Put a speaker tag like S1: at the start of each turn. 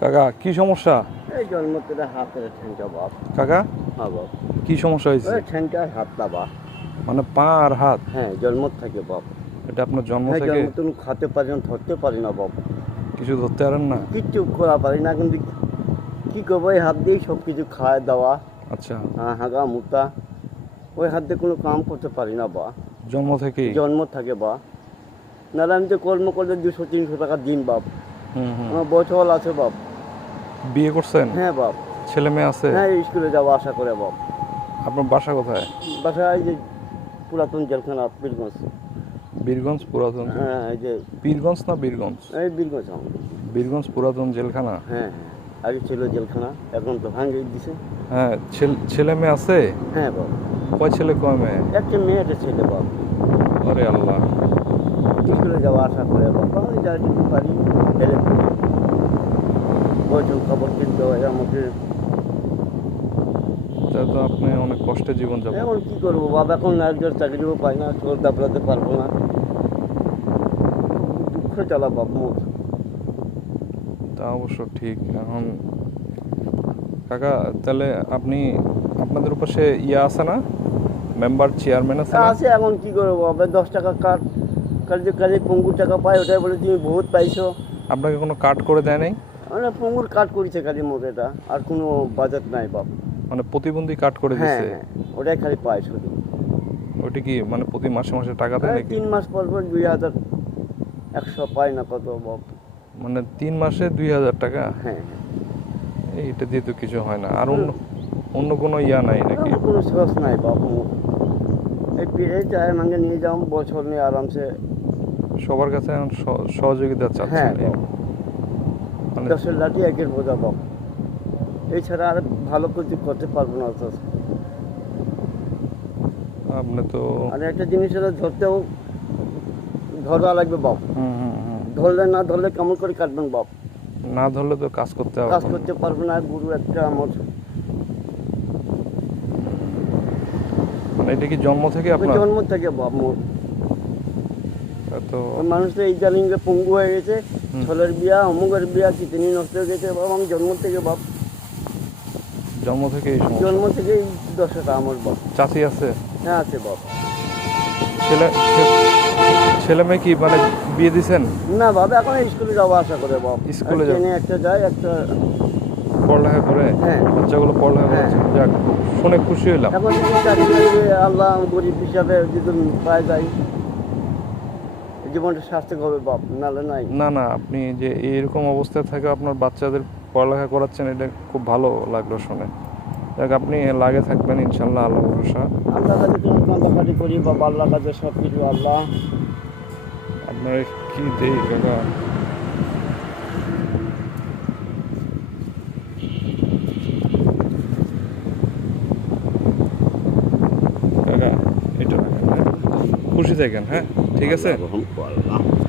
S1: কাকা কি সমস্যা?
S2: এই জন্ম থেকে হাতের ঠেনটা বাপ।
S1: কাকা?
S2: হ্যাঁ বাপ।
S1: কি সমস্যা হয়েছে?
S2: ঠেনটা হাতটা বাপ।
S1: মানে পা আর হাত?
S2: হ্যাঁ জন্ম থাকে বাপ।
S1: এটা আপনার জন্ম
S2: হ্যাঁ
S1: থেকে?
S2: তুমি খাতে পারি না ধরতে পারি না বাপ।
S1: কিছু ধরতে পারেন না?
S2: কিচ্ছু করা পারি না কিন্তু কি করব এই হাত দিয়েই সব কিছু খাওয়া দাওয়া।
S1: আচ্ছা।
S2: হ্যাঁ হাগা মুতা। ওই হাত দিয়ে কোনো কাম করতে পারি না বা
S1: জন্ম থেকে?
S2: জন্ম থাকে বা নাহলে আমি তো কর্ম করলে দুশো তিনশো টাকা দিন বাপ।
S1: হুম হুম।
S2: আমার বছর আছে বাপ।
S1: বিয়ে করছেন?
S2: হ্যাঁ বাপ।
S1: ছেলে মেয়ে আছে?
S2: হ্যাঁ স্কুলে যাওয়া আশা করে বাপ।
S1: আপনার বাসা কোথায়?
S2: বাসা এই যে পুরাতন জেলখানা বীরগঞ্জ।
S1: বীরগঞ্জ পুরাতন?
S2: হ্যাঁ এই যে
S1: পীরগঞ্জ না বীরগঞ্জ?
S2: এই বীরগঞ্জ
S1: বীরগঞ্জ পুরাতন জেলখানা?
S2: হ্যাঁ হ্যাঁ। আগে ছিল জেলখানা এখন তো ভাঙে দিছে।
S1: হ্যাঁ ছেল- মেয়ে আছে?
S2: হ্যাঁ বাপ।
S1: কয় ছেলে কয় মেয়ে?
S2: একটা মেয়ে একটা ছেলে বাপ।
S1: আরে আল্লাহ।
S2: স্কুলে যাওয়া আশা করে বাবা যা পারি হেল্প বছর খবর কিনতে হয় আমাকে।
S1: তা তো আপনি অনেক কষ্টে জীবন যাপন
S2: এখন কি করব? বাবা এখন একজন চাকরিও পাই না চোর দাপড়াতে পারব না। দুঃখ চালা বাপ মোর
S1: তা অবশ্য ঠিক এখন কাকা তাহলে আপনি আপনাদের পাশে ইয়ে আছে না? মেম্বার চেয়ারম্যান আছে
S2: আছে এখন কি করব? বাবা দশ টাকা কাল যে কাজে পঙ্গুর টাকা পাই ওটাই বলে তুমি বহুত পাইছো।
S1: আপনাকে কোনো কাট করে দেয় নাই?
S2: মানে পঙ্গুর কাঠ করেছে খালি মোট এটা আর কোনো বাজেট নাই বাপ।
S1: মানে প্রতিবন্ধী কাট করে
S2: হ্যাঁ
S1: দিছে?
S2: হ্যাঁ ওটাই খালি পাই শুধু।
S1: ওইটা কি মানে প্রতি মাসে মাসে টাকা দেয় নাকি?
S2: তিন মাস পর পর দুই হাজার একশো পাই না কত বাপ।
S1: মানে তিন মাসে দুই হাজার টাকা?
S2: হ্যাঁ
S1: এইটা দিয়ে তো কিছু হয় না। আর অন্য অন্য কোনো ইয়া নাই নাকি?
S2: আমার কোনো সোর্স নাই বাপ। মোর এই পিড়ে চায় মাঙ্গে নিয়ে যাও বছর নিয়ে আরামসে।
S1: সবার কাছে এখন সহ- সহযোগিতা
S2: হ্যাঁ
S1: চাচ্ছেন।
S2: বাপ। দশের লাঠি একের বোঝা বাপ এছাড়া আর ভালো কিছু করতে পারব না তো।
S1: আপনি তো
S2: আর একটা জিনিস হলো ধরতেও ধরা লাগবে বাপ ধরলে না ধরলে কেমন করে কাটবেন বাপ
S1: না ধরলে তো কাজ করতে
S2: কাজ করতে পারব না গুরু একটা আমার
S1: মানে এটা কি জন্ম থেকে আপনার?
S2: জন্ম থেকে বাপ মোর
S1: তো
S2: মানুষ তো এই জালিঙ্গে পঙ্গু হয়ে গেছে। ছেলের বিয়া অমুকের বিয়া কিতনি নষ্ট হয়ে গেছে বাপ আমি জন্ম থেকে বাপ।
S1: জন্ম থেকে এই সমস্যা।
S2: জন্ম থেকে এই দশটা আমার বাপ।
S1: চাচি আছে?
S2: হ্যাঁ আছে বাপ।
S1: ছেলে ছেলে মেয়ে কি মানে বিয়ে দিছেন?
S2: না বাবা এখন স্কুলে যাওয়া আশা করে বাপ।
S1: স্কুলে যাও।
S2: একটা যায় একটা
S1: পড়ালেখা করে?
S2: হ্যাঁ।
S1: বাচ্চাগুলো পড়ালেখা
S2: হ্যাঁ।
S1: যাক শুনে খুশি হলাম
S2: এখন আল্লাহ গরিব হিসাবে যদি পায় যায়। জীবনটা স্বাস্থ্য হবে বাপ নাহলে নাই।
S1: না না আপনি যে এইরকম অবস্থায় থাকে আপনার বাচ্চাদের পড়ালেখা করাচ্ছেন এটা খুব ভালো লাগল শুনে। যাক আপনি লাগে থাকবেন ইনশাল্লাহ আল্লাহ ভরসা।
S2: আল্লাহ কাছে কোনো কান্দাকাটি করি বা আল্লাহ কাছে সব কিছু আল্লাহ।
S1: আপনার কি দেই কাকা হ্যাঁ? খুশি থাকেন হ্যাঁ? ঠিক আছে?
S2: আল্লাহ রহম করো, আল্লাহ